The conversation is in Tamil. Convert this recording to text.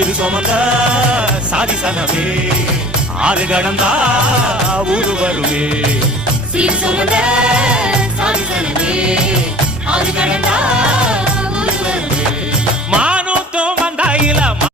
சீரு சுமந்த சாதிசனமே ஆறு கடந்தா ஊரு வருமே சீர் சுமந்த சாதிசனமே ஆறு கடந்தா